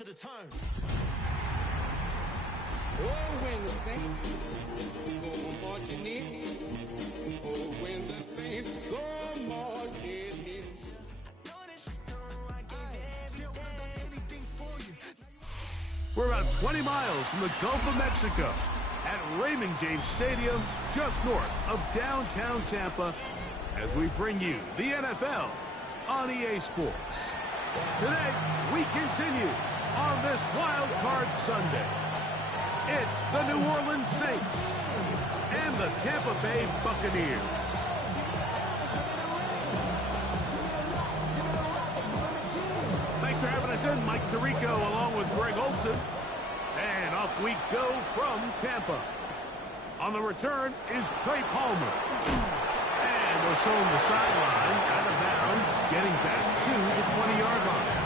to the turn. Oh, when the saints go marching in. Oh, when the saints go marching in. We're about 20 miles from the Gulf of Mexico at Raymond James Stadium, just north of downtown Tampa, as we bring you the NFL on EA Sports. Today, we continue on this Wild Card Sunday. It's the New Orleans Saints and the Tampa Bay Buccaneers. Thanks for having us in, Mike Tirico, along with Greg Olson. And off we go from Tampa. On the return is Trey Palmer. And they're showing the sideline out of bounds, getting back to the 20-yard line.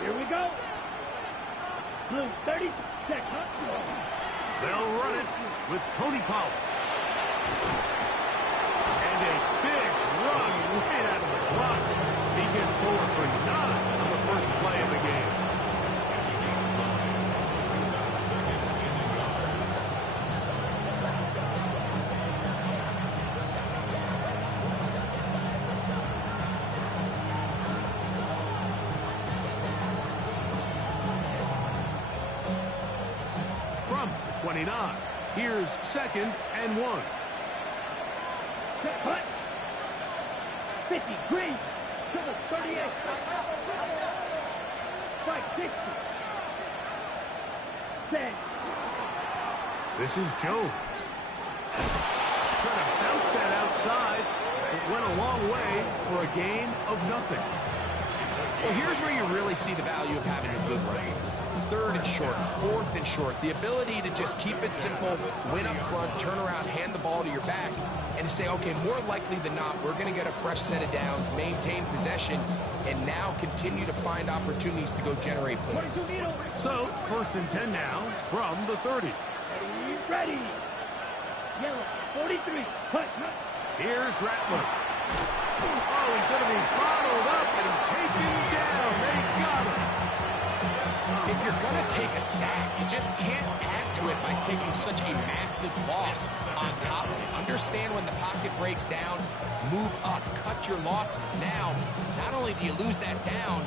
Here we go. Blue 30 seconds. They'll run it with Tony Pollard. And a big run right out of the blocks. He gets forward for 9 on the first play of the game. From the 29, here's 2nd and 1. Cut. 50, green, to the 38. Strike 60. Set. This is Jones. Trying to bounce that outside. It went a long way for a gain of nothing. Well, here's where you really see the value of having a good run. 3rd and short, 4th and short. The ability to just keep it simple, win up front, turn around, hand the ball to your back, and to say, okay, more likely than not, we're going to get a fresh set of downs, maintain possession, and now continue to find opportunities to go generate points. So, 1st and 10 now from the 30. Ready. Yellow, 43. Cut. Here's Rattler. Oh, he's going to be bottled up and taken down. They got him. If you're going to take a sack, you just can't add to it by taking such a massive loss on top of it. Understand when the pocket breaks down, move up, cut your losses. Now, not only do you lose that down,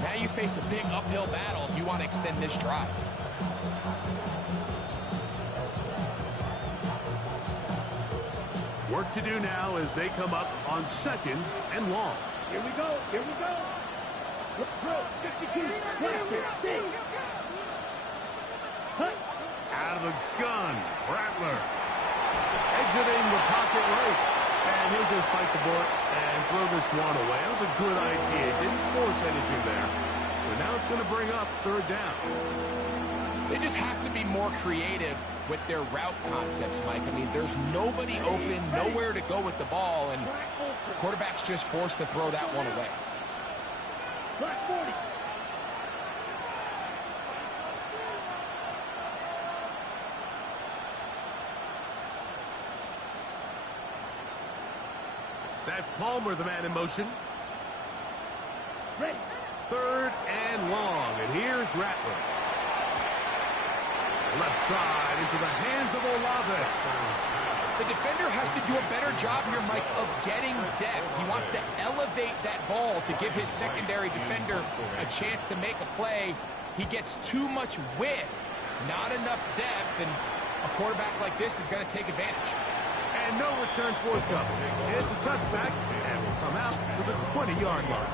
now you face a big uphill battle if you want to extend this drive. Work to do now as they come up on 2nd and long. Here we go. 52. Cut. Out of the gun, Rattler. Exiting the pocket right. And he'll just bite the bullet and throw this one away. That was a good idea. Didn't force anything there. But now it's going to bring up 3rd down. They just have to be more creative with their route concepts, Mike. I mean, there's nobody open, nowhere to go with the ball, and the quarterback's just forced to throw that one away. Black 40. That's Palmer, the man in motion. Ready. 3rd and long, and here's Rattler. Left side into the hands of Olave. The defender has to do a better job here, Mike, of getting depth. He wants to elevate that ball to give his secondary defender a chance to make a play. He gets too much width, not enough depth, and a quarterback like this is going to take advantage. And no return forthcoming. It's a touchback, and will come out to the 20-yard line.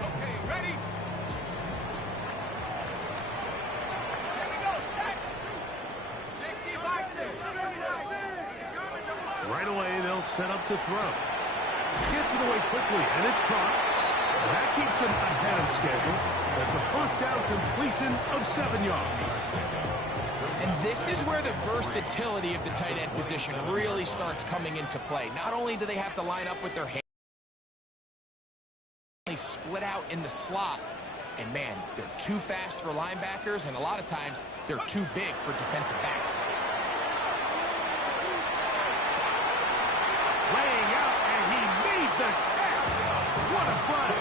Okay, ready? Here we go, set. 60 boxes. Right away, they'll set up to throw. Gets it away quickly, and it's caught. That keeps him ahead of schedule. That's a first down completion of 7 yards. And this is where the versatility of the tight end position really starts coming into play. Not only do they have to line up with their hands, they split out in the slot. And man, they're too fast for linebackers, and a lot of times they're too big for defensive backs. Laying out, and he made the catch. What a play.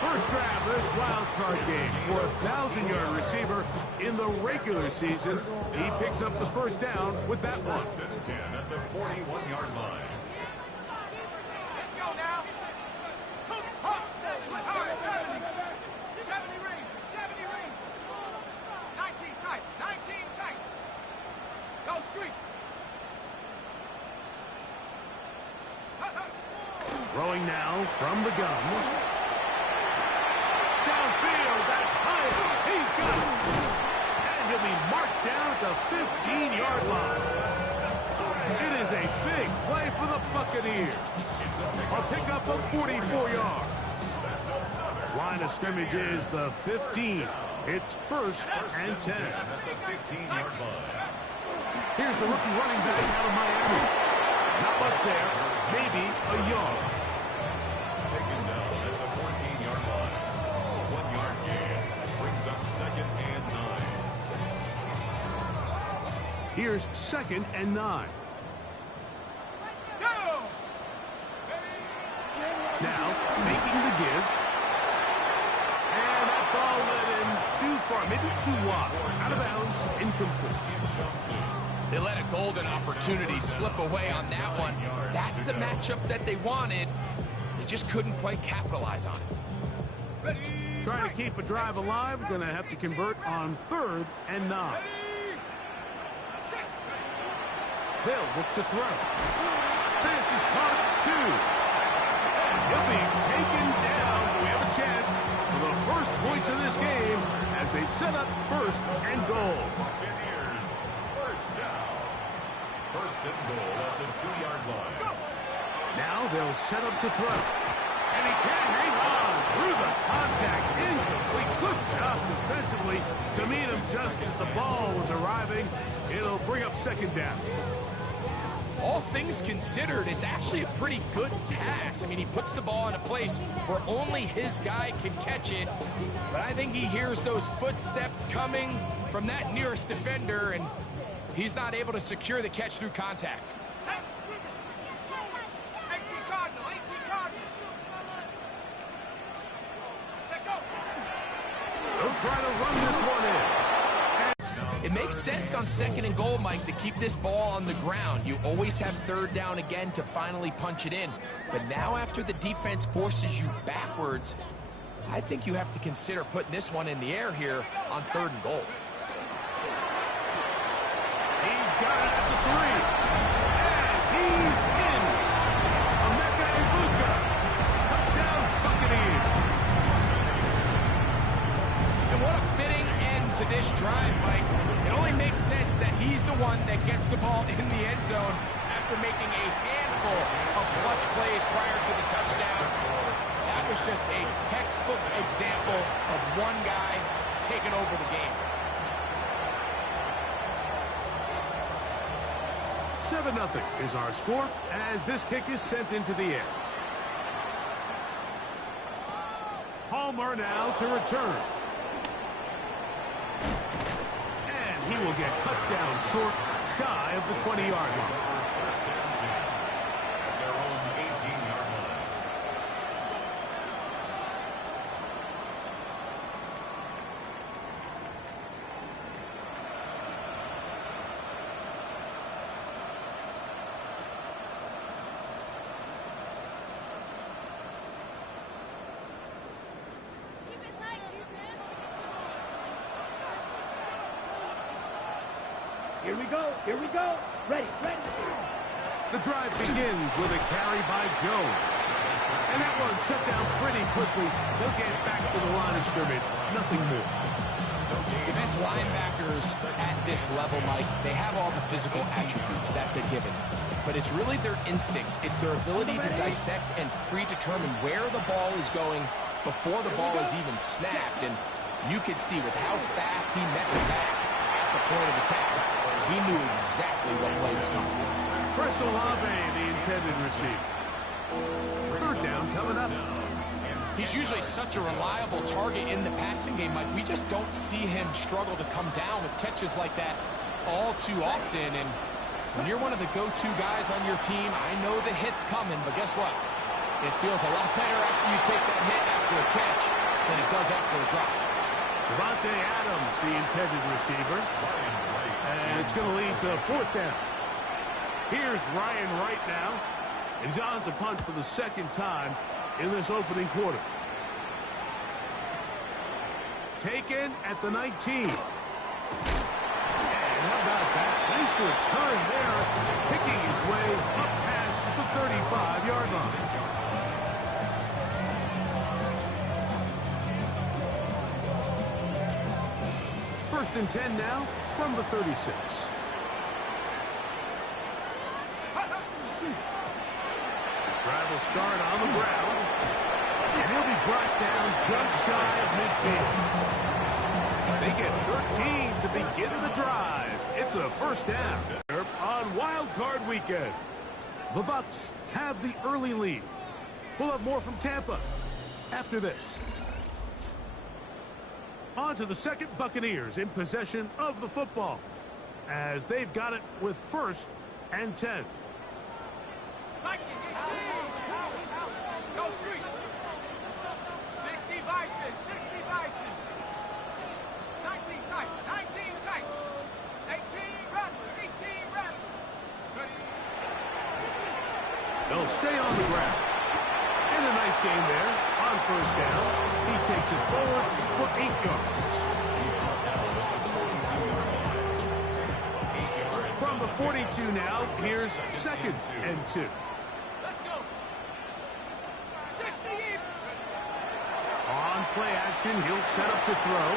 First grab of this wild card game for a 1,000-yard receiver in the regular season. He picks up the first down with that one. 10 at the 41-yard line. Let's go now. Hop, 70 range, 70 range. 19 tight, 19 tight. Go street. Throwing now from the guns. Downfield, that's high. He's got it. And he'll be marked down at the 15-yard line. It is a big play for the Buccaneers. A pickup of 44 yards. Line of scrimmage is the 15. It's first and 10. Here's the rookie running back out of Miami. Not much there. Maybe a yard. Taken down at the 14-yard line. 1-yard gain. Brings up second and 9. Here's second and 9. Go! Now, faking the give. And that ball went in too far, maybe too wide. Out of bounds, incomplete. They let a golden opportunity slip away on that one. That's the matchup that they wanted. They just couldn't quite capitalize on it. Trying to keep a drive alive, going to have to convert on third and 9. They'll look to throw. This is caught 2. He'll be taken down. We have a chance for the first points of this game as they've set up first and goal. Buccaneers, first down. First and goal at the 2-yard line. Now they'll set up to throw. And he can't hang on through the contact. Incomplete. Good job defensively to meet him just as the ball was arriving. It'll bring up second down. All things considered, it's actually a pretty good pass. I mean, he puts the ball in a place where only his guy can catch it. But I think he hears those footsteps coming from that nearest defender, and he's not able to secure the catch through contact. 18 Cardinal, 18 Cardinal. Check go. They'll try to run this one in. It makes sense on second and goal, Mike, to keep this ball on the ground. You always have third down again to finally punch it in. But now after the defense forces you backwards, I think you have to consider putting this one in the air here on third and goal. He's got it at the 3. And he's in. Emeka touchdown Buccaneers. And what a fitting end to this drive, Mike. It only makes sense that he's the one that gets the ball in the end zone after making a handful of clutch plays prior to the touchdown. That was just a textbook example of one guy taking over the game. 7-0 is our score as this kick is sent into the air. Palmer now to return. And he will get cut down short, shy of the 20-yard line. First and 10 at their own 18-yard line. Here we go. Here we go. Ready. Ready. The drive begins with a carry by Jones. And that one shut down pretty quickly. They'll get back to the line of scrimmage. Nothing more. The best linebackers at this level, Mike, they have all the physical attributes. That's a given. but it's really their instincts. It's their ability to dissect and predetermine where the ball is going before the ball is even snapped. And you could see with how fast he met the back at the point of attack, he knew exactly what play was coming. Chris Olave, the intended receiver. Third down coming up. He's usually such a reliable target in the passing game, Mike. We just don't see him struggle to come down with catches like that all too often. And when you're one of the go-to guys on your team, I know the hit's coming, but guess what? It feels a lot better after you take that hit after a catch than it does after a drop. Devontae Adams, the intended receiver. And it's going to lead to a fourth down. Here's Ryan Wright now. And he's on to punt for the second time in this opening quarter. Taken at the 19. And how about that? Nice return there, picking his way up past the 35-yard line. First and 10 now from the 36. Drive will start on the ground. And he'll be brought down just shy of midfield. They get 13 to begin the drive. It's a first down on Wild Card Weekend. The Bucs have the early lead. We'll have more from Tampa after this. On to the second. Buccaneers in possession of the football as they've got it with first and 10. Go street. 60 Bison, 60 Bison. 19 tight, 19 tight. 18 Rattler, 18 Rattler. They'll stay on the ground. And a nice game there on first down. He takes it forward for 8 yards. From the 42 now, here's second and 2. Let's go. 60 in. On play action, he'll set up to throw.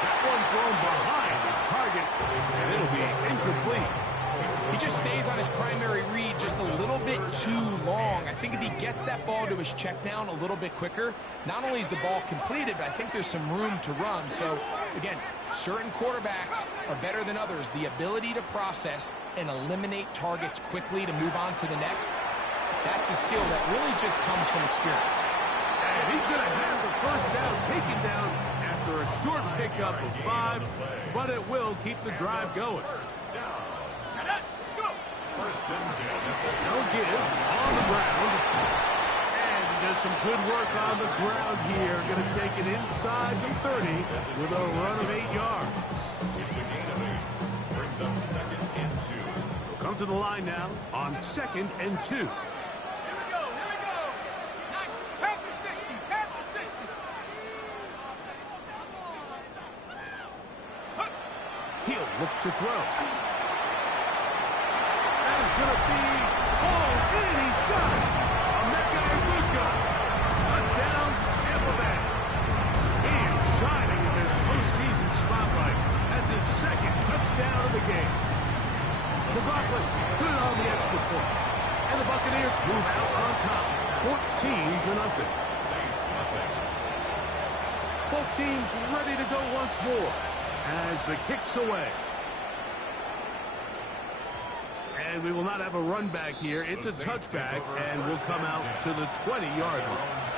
That one thrown behind his target, and it'll be incomplete. He just stays on his primary read just a little bit too long. I think if he gets that ball to his check down a little bit quicker, not only is the ball completed, but I think there's some room to run. So, again, certain quarterbacks are better than others. The ability to process and eliminate targets quickly to move on to the next, that's a skill that really just comes from experience. And he's going to have the first down taken down after a short pickup of 5, but it will keep the drive going. First and 10. No give on the ground. And he does some good work on the ground here. Going to take it inside the 30 with a run of 8 yards. It's a gain of 8. Brings up second and 2. We'll come to the line now on second and 2. Here we go, here we go. Nice. Panther 60, Panther 60. He'll look to throw. That is going to be and he's got it. Emeka Egbuka. Touchdown, Tampa Bay. He is shining in this postseason spotlight. That's his second touchdown of the game. McLaughlin put it on the extra point. And the Buccaneers move out on top, 14-0. Saints nothing. Both teams ready to go once more as the kick's away. And we will not have a run back here. It's a touchback, and we'll come out to the 20-yard line.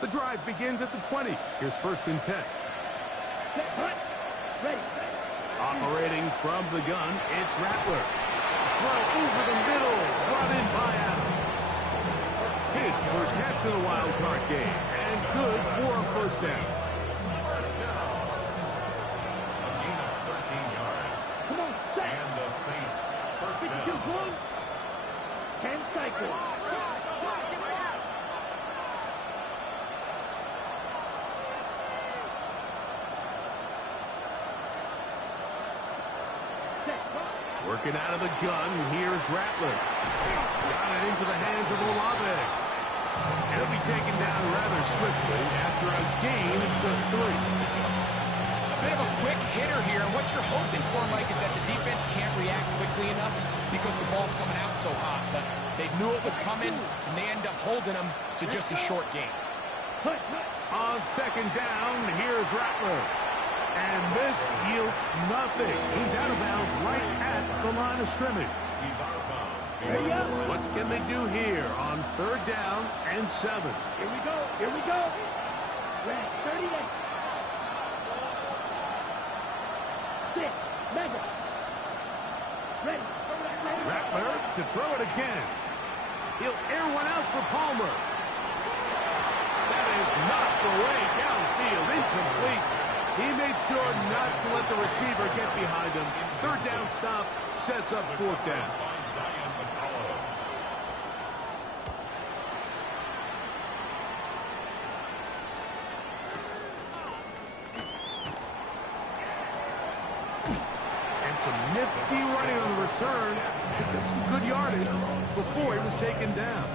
The drive begins at the 20. Here's first and 10. Ready. Operating from the gun, it's Rattler. Throw over the middle, brought in by Adams. His first catch of the wild card game, and good for a first down. First down. A gain of 13 yards. Come on, set. And the Saints first 52 down. one. 10 cycles. Working out of the gun, here's Rattler. Got it into the hands of Olave. He'll be taken down rather swiftly after a gain of just 3. A bit of a quick hitter here, and what you're hoping for, Mike, is that the defense can't react quickly enough because the ball's coming out so hot. But they knew it was coming, and they end up holding them to just a short gain. On second down, here's Rattler. And this yields nothing. He's out of bounds right at the line of scrimmage. He's out of bounds. What can they do here on third down and 7? Here we go. Here we go. Red, 38. 6. Mega. Ready. Rattler to throw it again. He'll air one out for Palmer. That is knocked away downfield, incomplete. He made sure not to let the receiver get behind him. Third down stop sets up fourth down. And some nifty running on the return. Picked up some good yardage before he was taken down.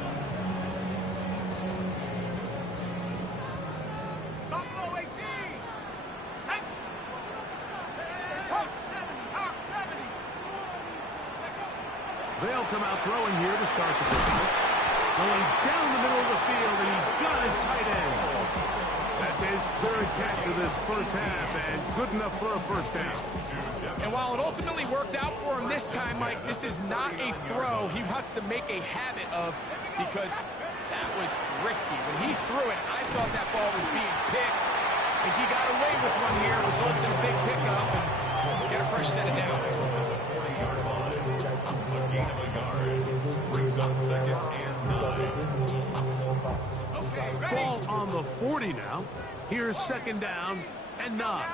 They'll come out throwing here to start the drive. Going down the middle of the field, and he's got his tight end. That's his third catch of this first half, and good enough for a first down. And while it ultimately worked out for him this time, Mike, this is not a throw he wants to make a habit of because that was risky. When he threw it, I thought that ball was being picked. And he got away with one here, results in a big pickup, and get a fresh set of downs. A gain of a yard. Brings up second and 9. Ball on the 40 now. Here's second down and 9.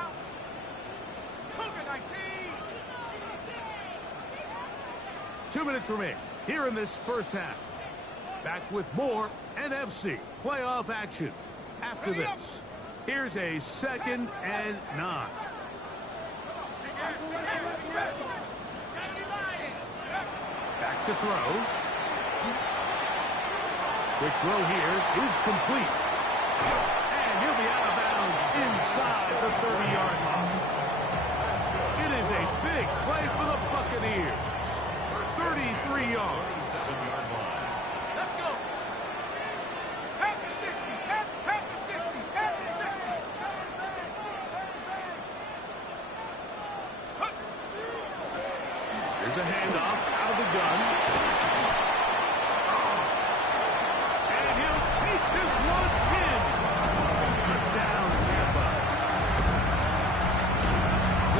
2 minutes remain here in this first half. Back with more NFC playoff action after this. Here's a second and 9. Back to throw. Quick throw here is complete. And he'll be out of bounds inside the 30-yard line. It is a big play for the Buccaneers. 33 yards. 7-yard line. Let's go. Pack the 60. Pack the 60. Pack the 60. Here's a handoff out of the gun. And he'll take this one in. Touchdown, Tampa.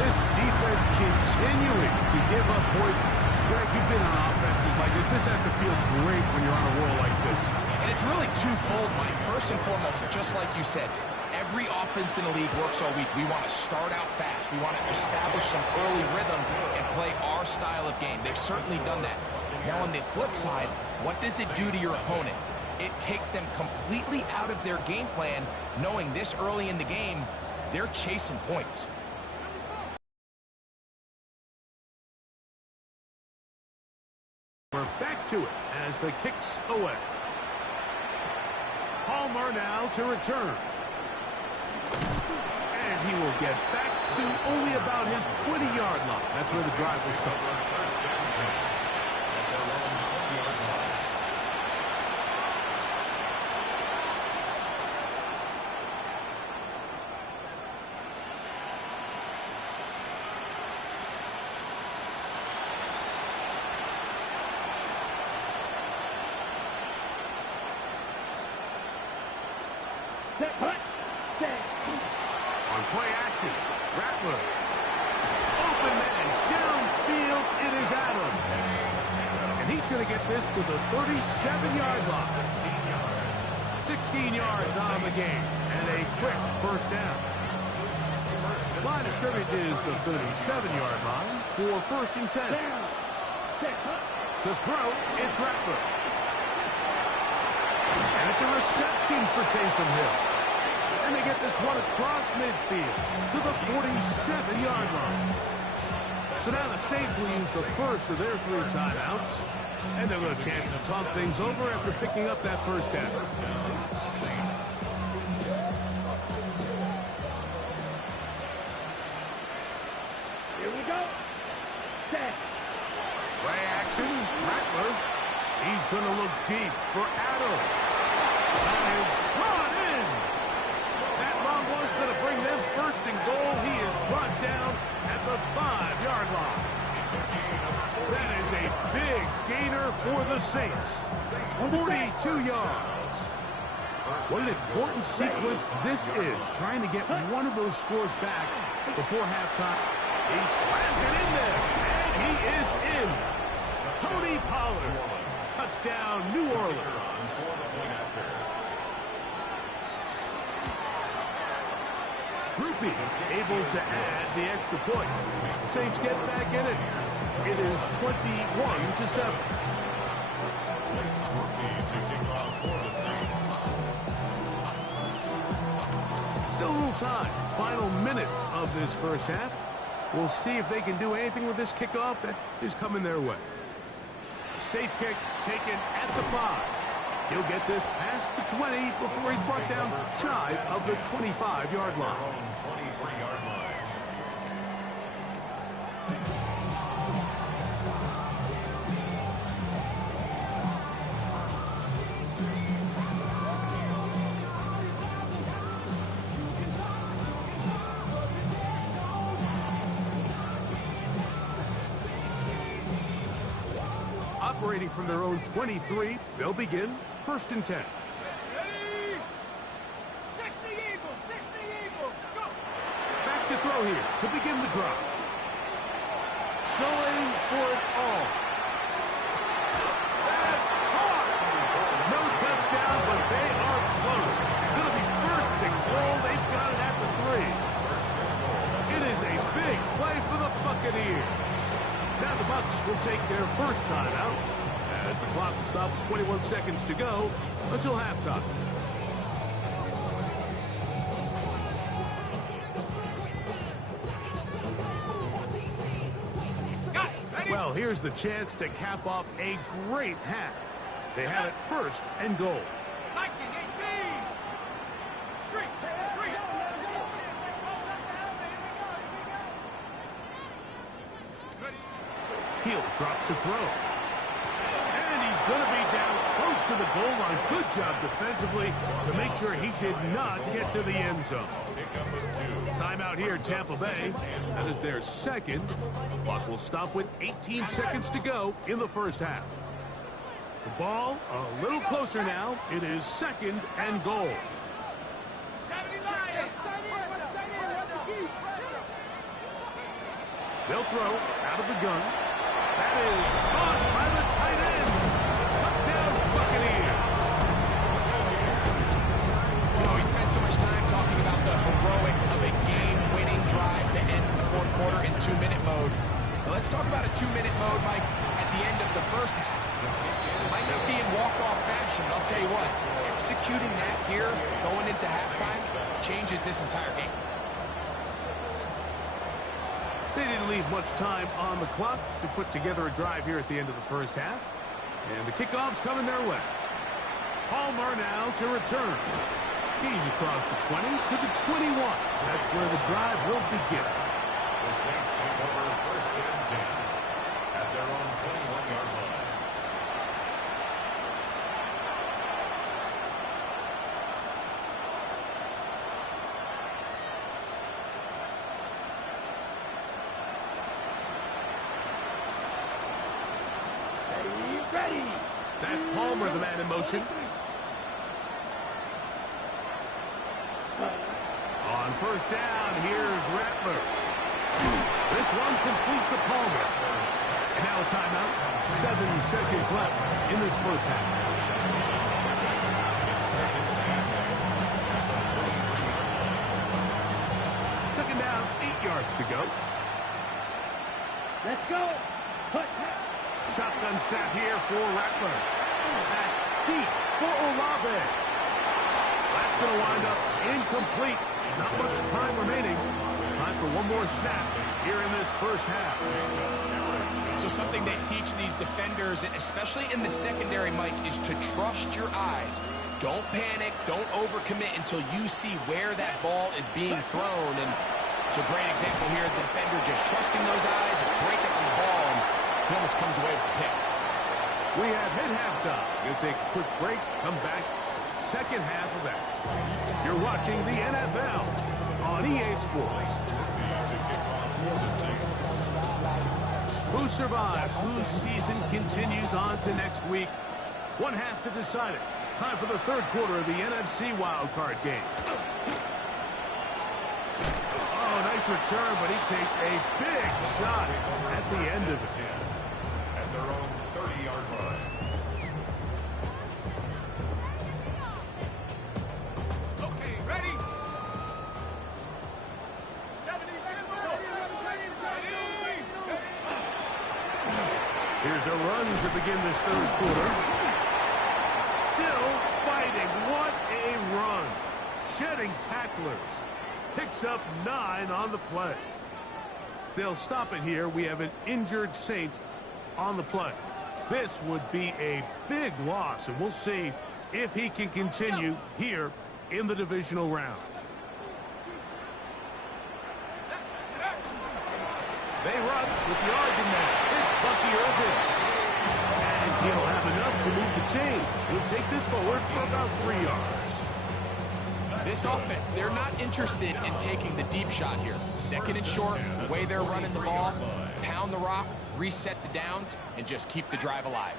This defense continuing to give up points. Greg, you've been on offenses like this. This has to feel great when you're on a roll like this. And it's really twofold, Mike. First and foremost, just like you said, every offense in the league works all week. We want to start out fast. We want to establish some early rhythm and play our style of game. They've certainly done that. Now, on the flip side, what does it do to your opponent? It takes them completely out of their game plan, knowing this early in the game, they're chasing points. We're back to it as the kick's away. Palmer now to return. And he will get back to only about his 20-yard line. That's where the drive will start. On play action, Rattler. Open man, downfield, it is Adams. And he's going to get this to the 37-yard line. 16 yards on the game, and a quick first down. Line of scrimmage is the 37-yard line for first and 10. To throw, it's Rattler. And it's a reception for Taysom Hill. And they get this one across midfield to the 47-yard line. So now the Saints will use the first of their 3 timeouts And they'll have a chance to talk things over after picking up that first down. First down, Saints. Here we go. Set. Play action, Rattler. He's going to look deep for Adams. That is brought in. That long one's going to bring them first and goal. He is brought down at the 5-yard line. That is a big gainer for the Saints. 42 yards. What an important sequence this is, trying to get one of those scores back before halftime. He slams it in there, and he is in. Tony Pollard. Touchdown, New Orleans. Groupie able to add the extra point. Saints get back in it. It is 21-7. Still a little time. Final minute of this first half. We'll see if they can do anything with this kickoff that is coming their way. Safe kick taken at the 5. He'll get this past the 20 before he's brought down shy of the 25-yard line. 23-yard line. Operating from their own 23, they'll begin 1st and 10. Ready? 60 Eagles, 60 Eagles, go! Back to throw here to begin the drive. Going for it all. That's caught. No touchdown, but they are close. Going to be 1st and goal. They've got it at the 3. It is a big play for the Buccaneers. Now the Bucs will take their first timeout as the clock will stop with 21 seconds to go until halftime. Well, here's the chance to cap off a great half. They have it 1st and goal. 1918! Street! He'll drop to throw. And he's going to be down close to the goal line. Good job defensively to make sure he did not get to the end zone. Timeout here, Tampa Bay. That is their second. Clock will stop with 18 seconds to go in the first half. The ball a little closer now. It is 2nd and goal. They'll throw out of the gun. That is caught by the tight end. Touchdown, Buccaneers. You know, we spent so much time talking about the heroics of a game-winning drive to end the 4th quarter in 2-minute mode. Now let's talk about a 2-minute mode, Mike, at the end of the first half. It might not be in walk-off fashion, but I'll tell you what, executing that here, going into halftime, changes this entire game. They didn't leave much time on the clock to put together a drive here at the end of the first half. And the kickoff's coming their way. Palmer now to return. He's across the 20 to the 21. That's where the drive will begin. The Saints take over 1st and 10 at their own 21-yard line. Ready. That's Palmer, the man in motion. On 1st down, here's Rattler. This one complete to Palmer. And now a timeout. 7 seconds left in this first half. Second down, 8 yards to go. Let's go. Put. Shotgun snap here for Rattler. Back deep for Olave. That's going to wind up incomplete. Not much time remaining. Time for one more snap here in this first half. So something they teach these defenders, especially in the secondary, Mike, is to trust your eyes. Don't panic, don't overcommit until you see where that ball is being thrown. And it's a great example here. The defender just trusting those eyes, breaking on the ball, and he almost comes away with the pick. We have hit halftime. We'll take a quick break, come back, second half of action. You're watching the NFL on EA Sports. Who survives? Whose season continues on to next week? One half to decide it. Time for the third quarter of the NFC wildcard game. Oh, nice return, but he takes a big shot at the end of it. At their own 30-yard line. Okay, ready? 72. Here's a run to begin this third quarter. Still fighting. What a run. Shedding tacklers. Picks up 9 on the play. They'll stop it here. We have an injured Saint on the play. This would be a big loss, and we'll see if he can continue here in the divisional round. They run with the argument. It's Bucky Irvin. And he'll have enough to move the chains. He'll take this forward for about 3 yards. This offense, they're not interested in taking the deep shot here. Second and short, the way they're running the ball, pound the rock, reset the downs, and just keep the drive alive.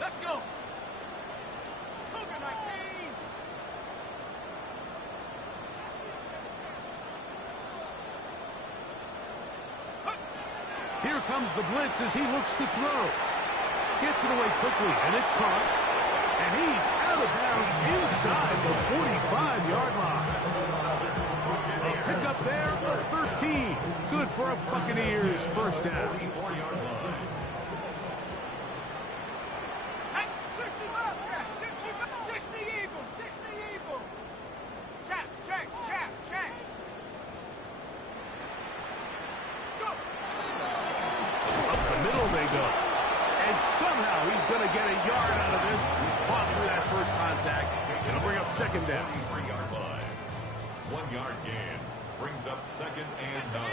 Let's go. Cougar 19. Here comes the blitz as he looks to throw. Gets it away quickly, and it's caught. And he's out of bounds inside the 45-yard line. A pickup there of 13. Good for a Buccaneers first down. 60 Eagles, 60 Eagles. Check. Go. Up the middle they go. And somehow he's going to get a yard out of this. He's fought through that first contact. It'll bring up second down. 3-yard line. 1-yard gain. Brings up second and 9.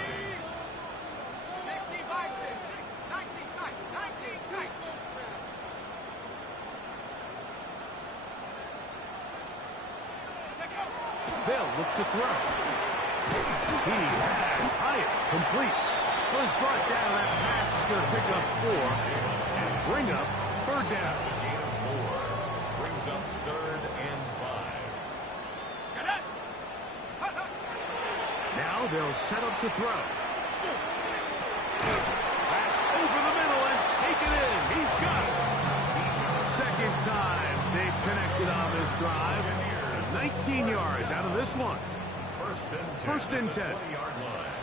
60 vices. 19 tight. 19 tight. They'll look to throw. He has Hyatt complete. Was brought down. That pass is going to pick up 4 and bring up third down. Gain of 4. Brings up third and 5. Now they'll set up to throw. That's over the middle and take it in. He's got it. Second time they've connected on this drive. 19 yards out of this one. First and 10. 20-yard line.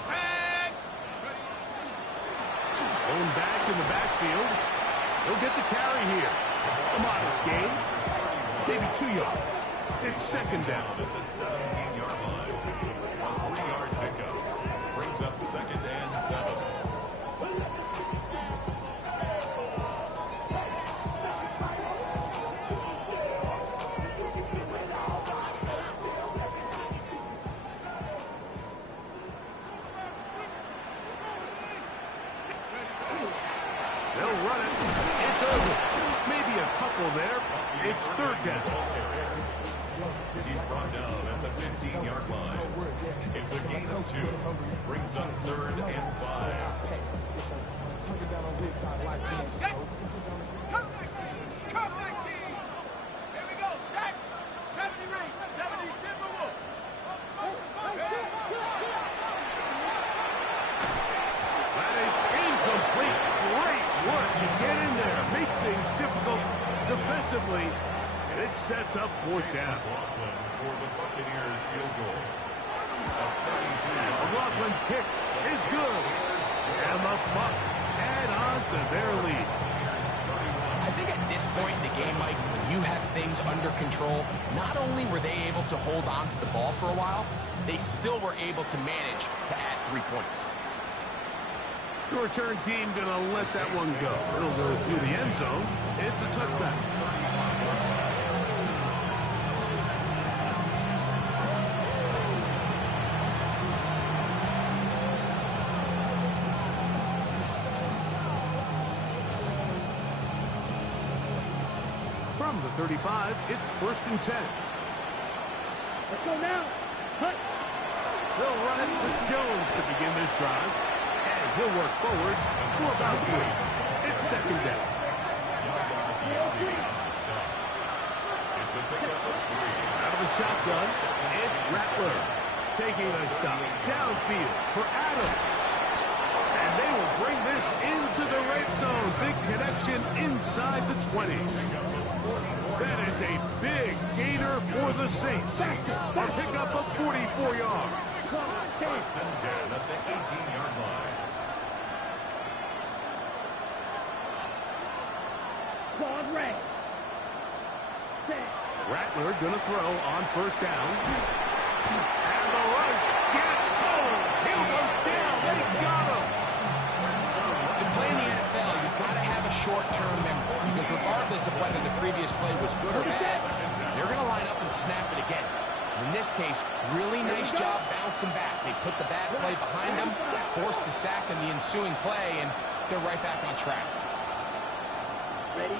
Going back in the backfield. He'll get the carry here. A modest gain. Maybe 2 yards. It's second down. At the 17-yard line. A 3-yard pickup. Brings up second and 7. They'll run it. It's over. Maybe a couple there. It's third down. He's brought down at the 15-yard line. It's a gain of 2. Brings up third and 5. Come 19. Here we go. Set. 70 ring. 70 Timberwolves. That is incomplete. Great work to get in there. Make things difficult defensively. And it sets up fourth down. For the Buccaneers field goal. McLaughlin's kick is good. And the Bucs add on to their lead. think at this point in the game, Mike, when you have things under control, not only were they able to hold on to the ball for a while, they still were able to manage to add 3 points. The return team going to let that one go. It'll go through the end zone. It's a touchback. From the 35, it's 1st and 10. Let's go now. Cut. They'll run it with Jones to begin this drive. And he'll work forward for about 3. It's 2nd down. It's a pickup of 3. Out of the shotgun, it's Rattler taking a shot downfield for Adams. And they will bring this into the red zone. Big connection inside the 20. That is a big gainer for the Saints. A pickup of 44 yards. 1st and 10 at the 18-yard line. Quad red. Set. Rattler gonna throw on 1st down. And the rush gets home. He'll go down. They got him. To play in the NFL, you've got to have a short-term memory, because regardless of whether the previous play was good or bad, they're going to line up and snap it again. In this case, really nice job bouncing back. They put the bad play behind them, forced the sack in the ensuing play, and they're right back on track. Ready.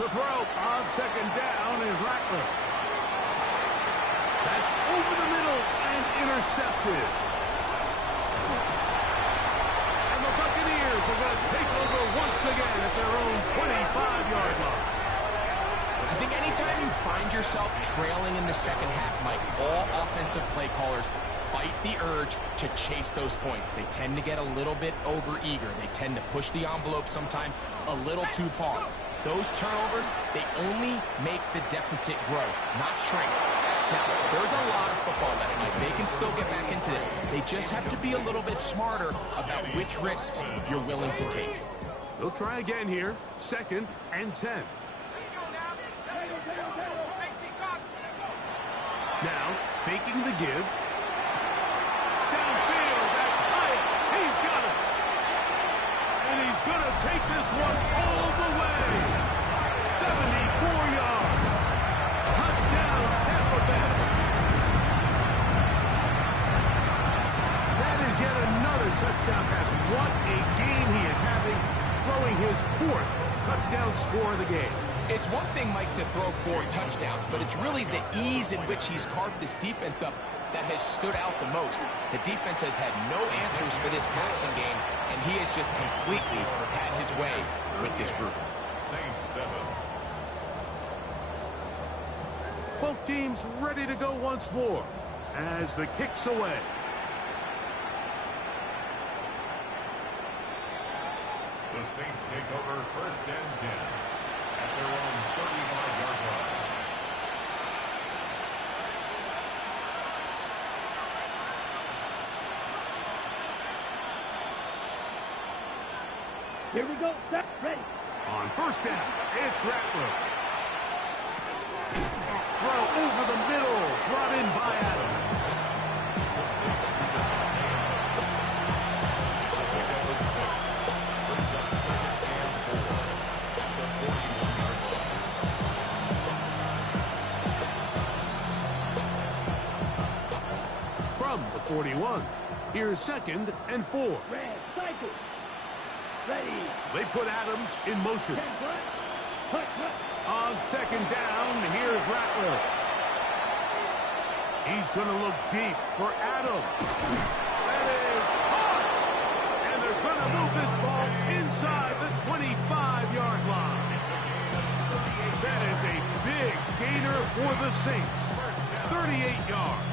To throw on 2nd down is Rattler. That's over the middle and intercepted. And the Buccaneers are going to take over once again at their own 25-yard line. I think anytime you find yourself trailing in the second half, Mike, all offensive play callers fight the urge to chase those points. They tend to get a little bit overeager. They tend to push the envelope sometimes a little too far. Those turnovers, they only make the deficit grow, not shrink. Now, there's a lot of football left, Mike. They can still get back into this. They just have to be a little bit smarter about which risks you're willing to take. They'll try again here. 2nd and 10. Now, faking the give. Downfield, that's Hyatt. He's got it. And he's going to take this one all the way. 74 yards. Touchdown, Tampa Bay. That is yet another touchdown pass. What a game he is having, throwing his 4th touchdown score of the game. It's one thing, Mike, to throw 4 touchdowns, but it's really the ease in which he's carved this defense up that has stood out the most. The defense has had no answers for this passing game, and he has just completely had his way with this group. Saints 7. Both teams ready to go once more as the kick's away. The Saints take over 1st and 10 at their own 35-yard line. Here we go. Set. Ready. On 1st down, it's Rattler. Throw over the middle, brought in by Adams. It's a pickup of 6. Brings up 2nd and 4 at the 41-yard line. From the 41, here's 2nd and 4. Red. Cycle. Ready. They put Adams in motion. 10 cut. Cut, cut. On 2nd down, here's Rattler. He's going to look deep for Adams. That is caught. And they're going to move this ball inside the 25-yard line. That is a big gainer for the Saints. 38 yards.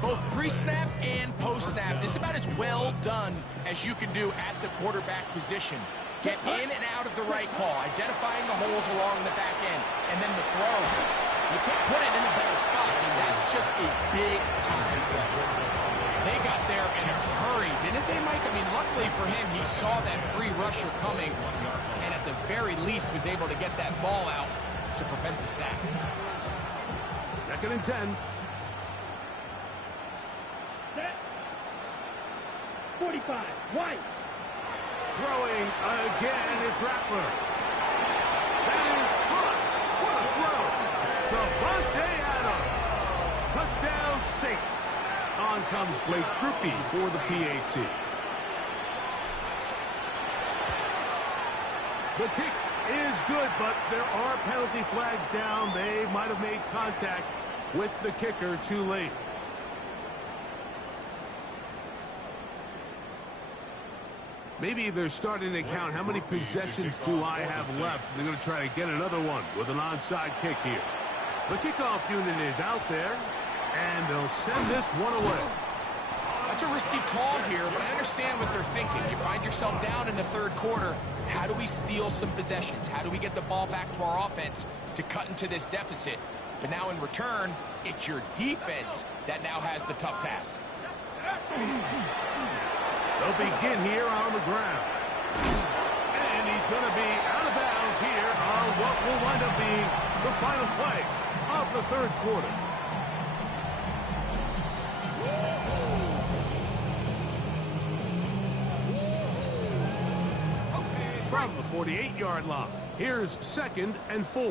Both pre-snap and post-snap. This is about as well done as you can do at the quarterback position. Get in and out of the right call, identifying the holes along the back end, and then the throw. You can't put it in a better spot. I mean, that's just a big-time play. They got there in a hurry, didn't they, Mike? I mean, luckily for him, he saw that free rusher coming, and at at the very least was able to get that ball out to prevent the sack. 2nd and 10. Set. 45. White. Throwing again, it's Rattler. That is caught. What a throw. Devontae Adams. Touchdown Saints. On comes Blake Grupe for the PAT. The kick is good, but there are penalty flags down. They might have made contact with the kicker too late. Maybe they're starting to count how many possessions do I have left. They're going to try to get another one with an onside kick here. The kickoff unit is out there, and they'll send this one away. That's a risky call here, but I understand what they're thinking. You find yourself down in the 3rd quarter. How do we steal some possessions? How do we get the ball back to our offense to cut into this deficit? But now in return, it's your defense that now has the tough task. They'll begin here on the ground. And he's going to be out of bounds here on what will wind up being the final play of the 3rd quarter. From the 48-yard line, here's 2nd and 4.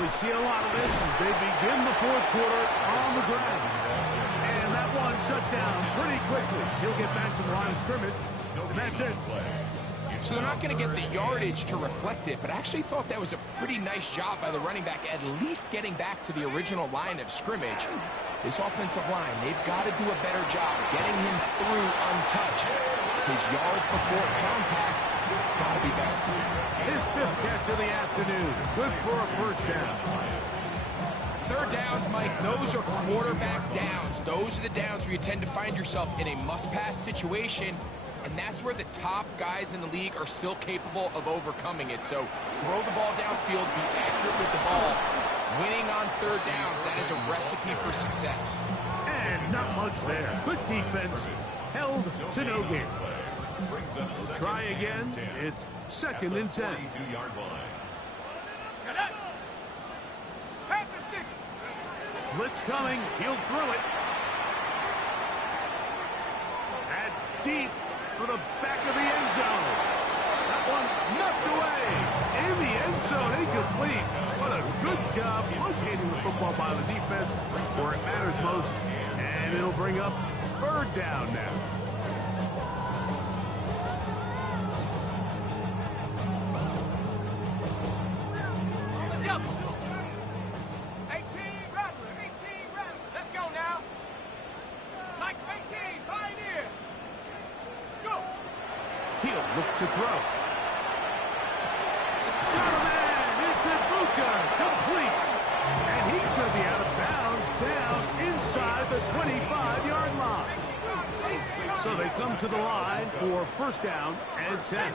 We see a lot of this as they begin the 4th quarter on the ground. And that one shut down pretty quickly. He'll get back to the line of scrimmage, and that's it. So they're not going to get the yardage to reflect it, but I actually thought that was a pretty nice job by the running back, at least getting back to the original line of scrimmage. This offensive line, they've got to do a better job getting him through untouched. His yards before contact got to be better. His 5th catch of the afternoon. Good for a 1st down. 3rd downs, Mike, those are quarterback downs. Those are the downs where you tend to find yourself in a must-pass situation, and that's where the top guys in the league are still capable of overcoming it. So throw the ball downfield, be accurate with the ball. Winning on 3rd downs, that is a recipe for success. And not much there. Good defense. Held to no gain. We'll try again. It's 2nd and 10. Blitz coming. He'll throw it. That's deep for the back of the end zone. That one knocked away. In the end zone, incomplete. What a good job locating the football by the defense where it matters most. And it'll bring up 3rd down now. He'll look to throw. Got a man. It's Ibuka. Complete. And he's going to be out of bounds down inside the 25-yard line. So they come to the line for 1st down and 10.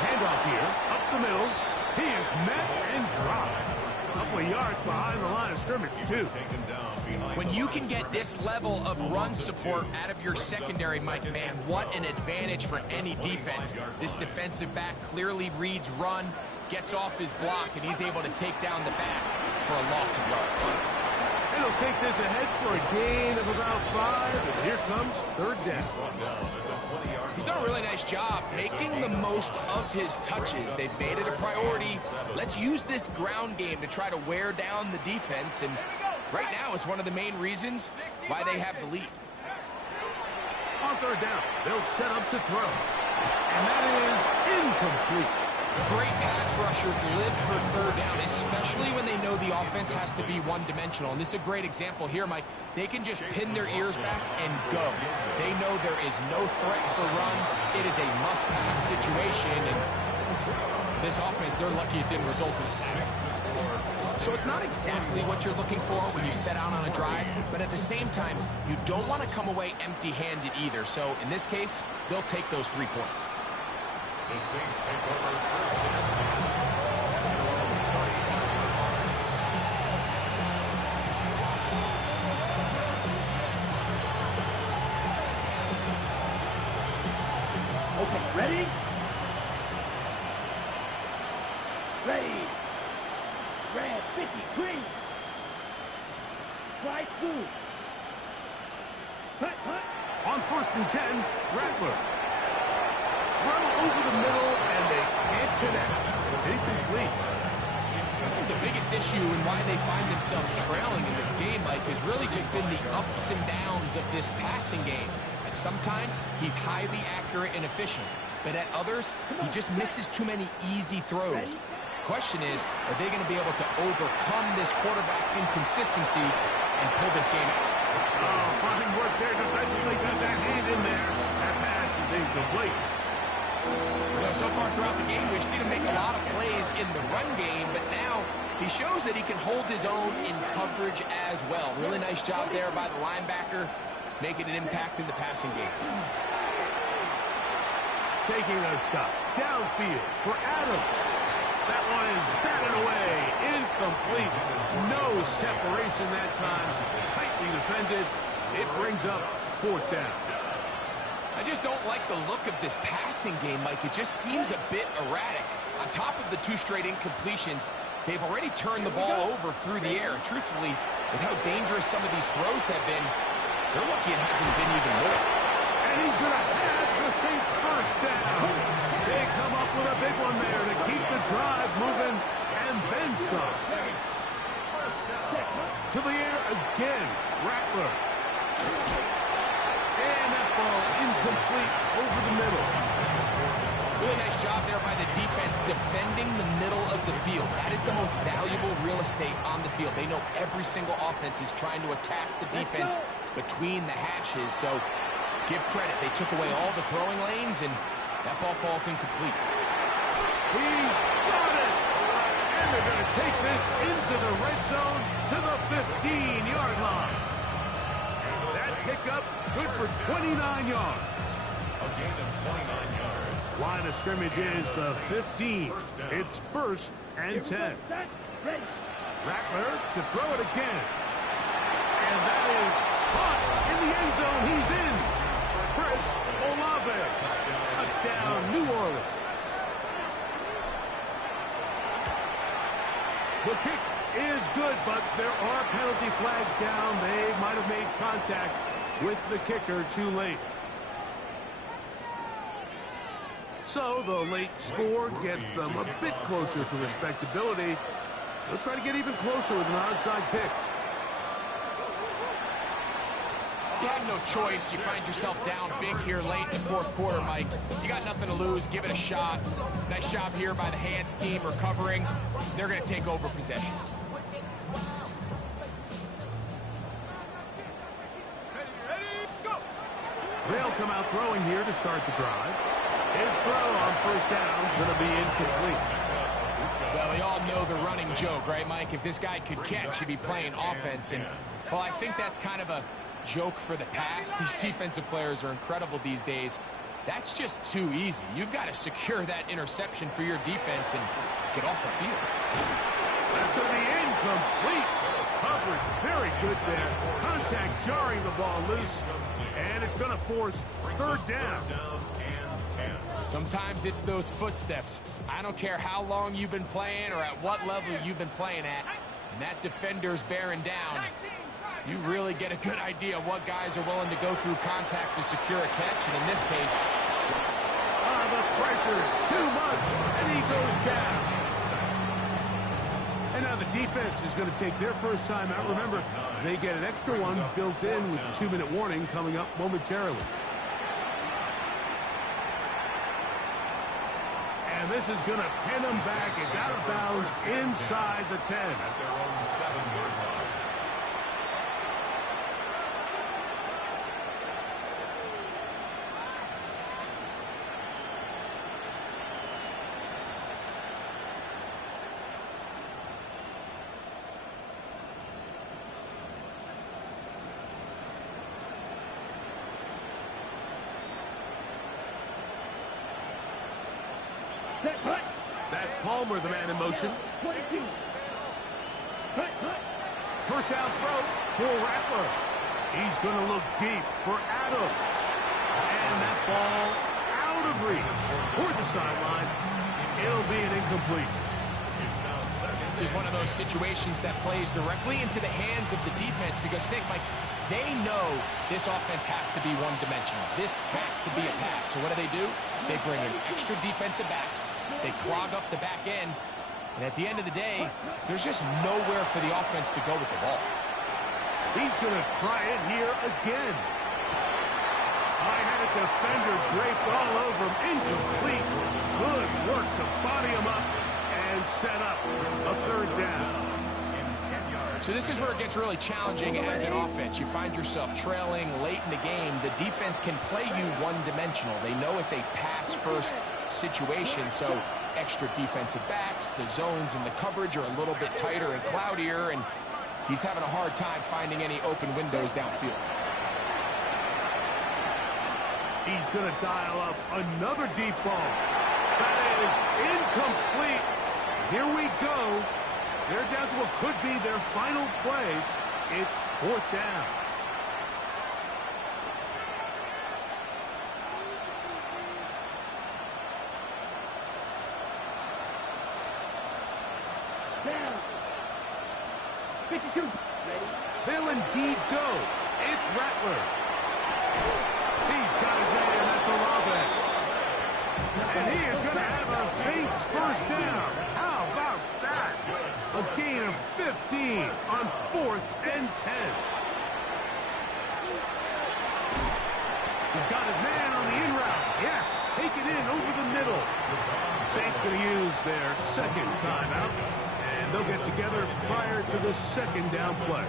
Handoff here. Up the middle. He is met and dropped. A couple of yards behind the line of scrimmage, too. When you can get this level of run support out of your secondary, Mike, man, what an advantage for any defense. This defensive back clearly reads run, gets off his block, and he's able to take down the back for a loss of yards. And he'll take this ahead for a gain of about 5, and here comes 3rd down. He's done a really nice job making the most of his touches. They've made it a priority. Let's use this ground game to try to wear down the defense, and right now it's one of the main reasons why they have the lead. On 3rd down, they'll set up to throw. And that is incomplete. Great pass rushers live for 3rd down, especially when they know the offense has to be one-dimensional. And this is a great example here, Mike. They can just pin their ears back and go. They know there is no threat for run. It is a must-pass situation. And this offense, they're lucky it didn't result in a sack. So it's not exactly what you're looking for when you set out on a drive, but at the same time, you don't want to come away empty-handed either. So in this case, they'll take those 3 points. The Saints take over 1st and 10. Okay, ready? Ready. Red, 50, green. Right through. Hut, hut. On 1st and 10, Rattler. Throw over the middle, and they can't connect. It's incomplete. The biggest issue and why they find themselves trailing in this game, Mike, has really just been the ups and downs of this passing game. And sometimes he's highly accurate and efficient, but at others, he just misses too many easy throws. Question is, are they going to be able to overcome this quarterback inconsistency and pull this game out? Oh, fine work there defensively. Got that hand in there. That pass is incomplete. Well, so far throughout the game, we've seen him make a lot of plays in the run game, but now he shows that he can hold his own in coverage as well. Really nice job there by the linebacker, making an impact in the passing game. Taking a shot downfield for Adams. That one is batted away. Incomplete. No separation that time. Tightly defended. It brings up 4th down. I just don't like the look of this passing game, Mike. It just seems a bit erratic. On top of the 2 straight incompletions, they've already turned the ball over through the air. And truthfully, with how dangerous some of these throws have been, they're lucky it hasn't been even more. And he's going to have the Saints 1st down. They come up with a big one there to keep the drive moving, and then some. To the air again, Rattler. And that ball incomplete over the middle. Really nice job there by the defense defending the middle of the field. That is the most valuable real estate on the field. They know every single offense is trying to attack the defense between the hashes, so give credit. They took away all the throwing lanes, and that ball falls incomplete. He's got it! And they're going to take this into the red zone to the 15-yard line. That pickup good for 29 yards. A gain of 29 yards. Line of scrimmage is the 15. It's 1st and 10. Rattler to throw it again. And that is caught in the end zone. He's in. Chris Olave. Touchdown, New Orleans. The kick is good, but there are penalty flags down. They might have made contact with the kicker too late. So the late score gets them a bit closer to respectability. They'll try to get even closer with an onside kick. You had no choice. You find yourself down big here late in the 4th quarter, Mike. You got nothing to lose. Give it a shot. Nice job here by the hands team recovering. They're going to take over possession. They'll come out throwing here to start the drive. His throw on 1st down is going to be incomplete. Well, we all know the running joke, right, Mike? If this guy could catch, he'd be playing offense. And, well, I think that's kind of a joke for the past. These defensive players are incredible these days. That's just too easy. You've got to secure that interception for your defense and get off the field. That's going to be incomplete. Coverage very good there. Contact jarring the ball loose. And it's going to force 3rd down. Sometimes it's those footsteps. I don't care how long you've been playing or at what level you've been playing at. And that defender's bearing down. You really get a good idea of what guys are willing to go through contact to secure a catch. And in this case, the pressure, too much, and he goes down. And now the defense is going to take their first time out. Remember, they get an extra one built in with the 2-minute warning coming up momentarily. And this is going to pin them back. It's out of bounds inside the 10. At their own 7-yard line. That's Palmer, the man in motion. 22. 1st down throw for Rattler. He's going to look deep for Adams. And that ball out out of reach toward the sideline. It'll be an incompletion. This is one of those situations that plays directly into the hands of the defense because think, Mike, they know this offense has to be one-dimensional. This has to be a pass. So what do? They bring in extra defensive backs. They clog up the back end. And at the end of the day, there's just nowhere for the offense to go with the ball. He's going to try it here again. I had a defender draped all over him. Incomplete. Good work to body him up and set up a third down. So this is where it gets really challenging as an offense. You find yourself trailing late in the game. The defense can play you one-dimensional. They know it's a pass-first situation, so extra defensive backs, the zones and the coverage are a little bit tighter and cloudier, and he's having a hard time finding any open windows downfield. He's going to dial up another deep ball. That is incomplete. Here we go. They're down to what could be their final play. It's fourth down. Down. 52. Ready. They'll indeed go. It's Rattler. He's got his man. That's Olave. And he is going to have a Saints first down. How about that? A gain of 15 on 4th and 10. He's got his man on the in route. Yes, take it in over the middle. Saints going to use their second timeout, and they'll get together prior to the second down play.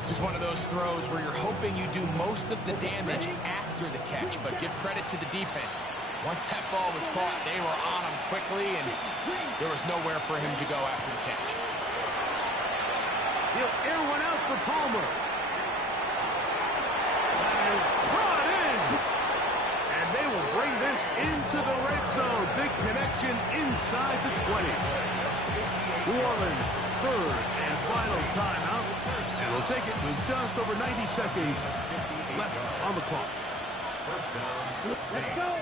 This is one of those throws where you're hoping you do most of the damage after the catch, but give credit to the defense. Once that ball was caught, they were on him quickly, and there was nowhere for him to go after the catch. He'll air one out for Palmer. That is brought in. And they will bring this into the red zone. Big connection inside the 20. New Orleans, third and final timeout. And we'll take it with just over 90 seconds left on the clock. First down, Let's Saints. go.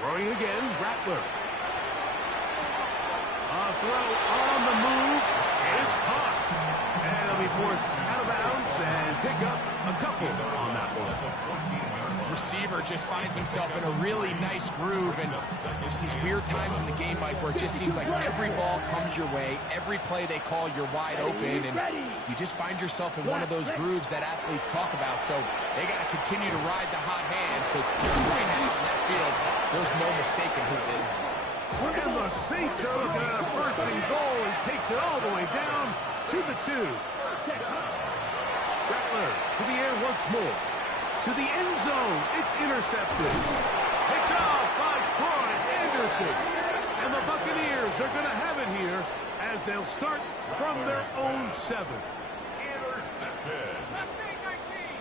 Throwing again, Rattler. A throw on the move is caught. And he'll be forced out of bounds and pick up a couple on that one. Receiver just finds himself in a really nice groove, and there's these weird times in the game, Mike, where it just seems like every ball comes your way, every play they call, you're wide open, and you just find yourself in one of those grooves that athletes talk about. So they got to continue to ride the hot hand, because right now in that field, there's no mistaking who it is. And the Saints are looking at a first and goal and takes it all the way down to the 2. Rattler to the air once more. To the end zone. It's intercepted. Picked off by Troy Anderson. And the Buccaneers are going to have it here as they'll start from their own 7. Intercepted.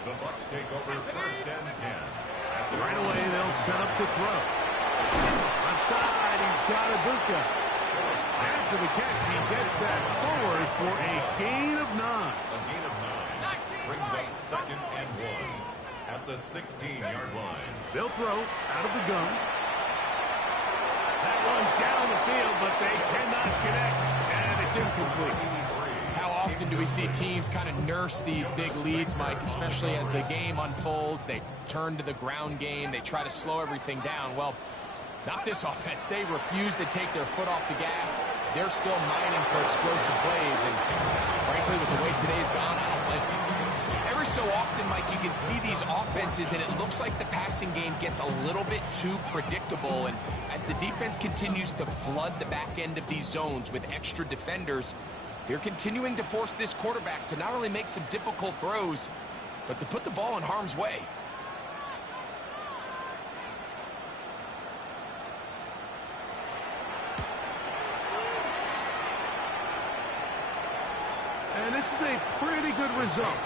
The Bucs take over first and 10. Right away, they'll set up to throw. Left side, he's got Ibuka. After the catch, he gets that forward for a gain of 9. A gain of 9 brings up second and 1 at the 16-yard line. They'll throw out of the gun. That one down the field, but they cannot connect, and it's incomplete. How often do we see teams kind of nurse these big leads, Mike, especially as the game unfolds? They turn to the ground game. They try to slow everything down. Well, not this offense. They refuse to take their foot off the gas. They're still mining for explosive plays, and frankly, with the way today's gone, I don't blame them. Every so often, Mike, you can see these offenses, and it looks like the passing game gets a little bit too predictable, and as the defense continues to flood the back end of these zones with extra defenders, they're continuing to force this quarterback to not only make some difficult throws, but to put the ball in harm's way. And this is a pretty good result.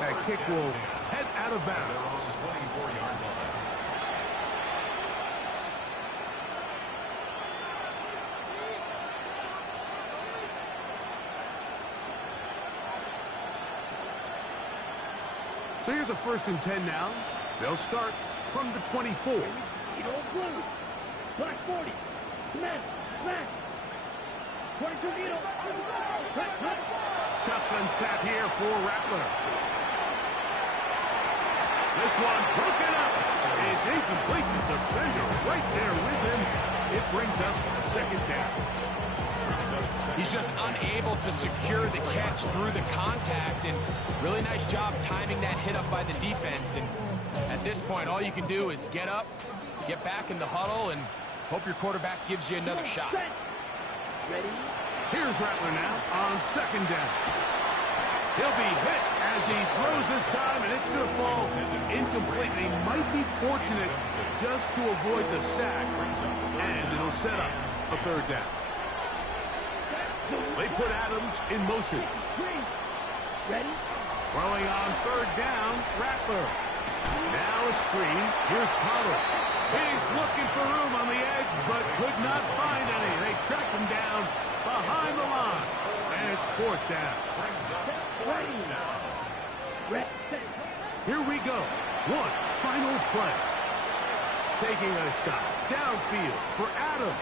That kick will head out of bounds. 24-yard line. So here's a 1st and 10 now They'll start from the 24. You don't blue. Black 40. Smash. Smash. 22 needle. Shotgun snap here for Rattler. This one broken up. It's incomplete. The defender right there with him. It brings up second down. He's just unable to secure the catch through the contact, and really nice job timing that hit up by the defense. And at this point, all you can do is get up, get back in the huddle, and hope your quarterback gives you another shot. Ready? Here's Rattler now on second down. He'll be hit as he throws this time, and it's going to fall incomplete. He might be fortunate just to avoid the sack, and it'll set up a third down. They put Adams in motion. Ready? Throwing on third down, Rattler. Now a screen. Here's Pollard. He's looking for room on the edge, but could not find any. They track him down behind the line, and it's fourth down. Here we go. One final play. Taking a shot downfield for Adams.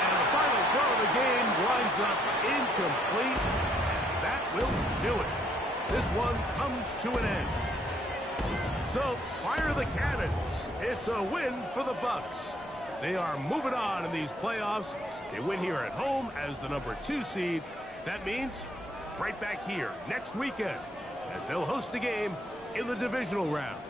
And the final throw of the game winds up incomplete. And that will do it. This one comes to an end. So, fire the cannons. It's a win for the Bucs. They are moving on in these playoffs. They win here at home as the number 2 seed. That means right back here next weekend as they'll host a game in the divisional round.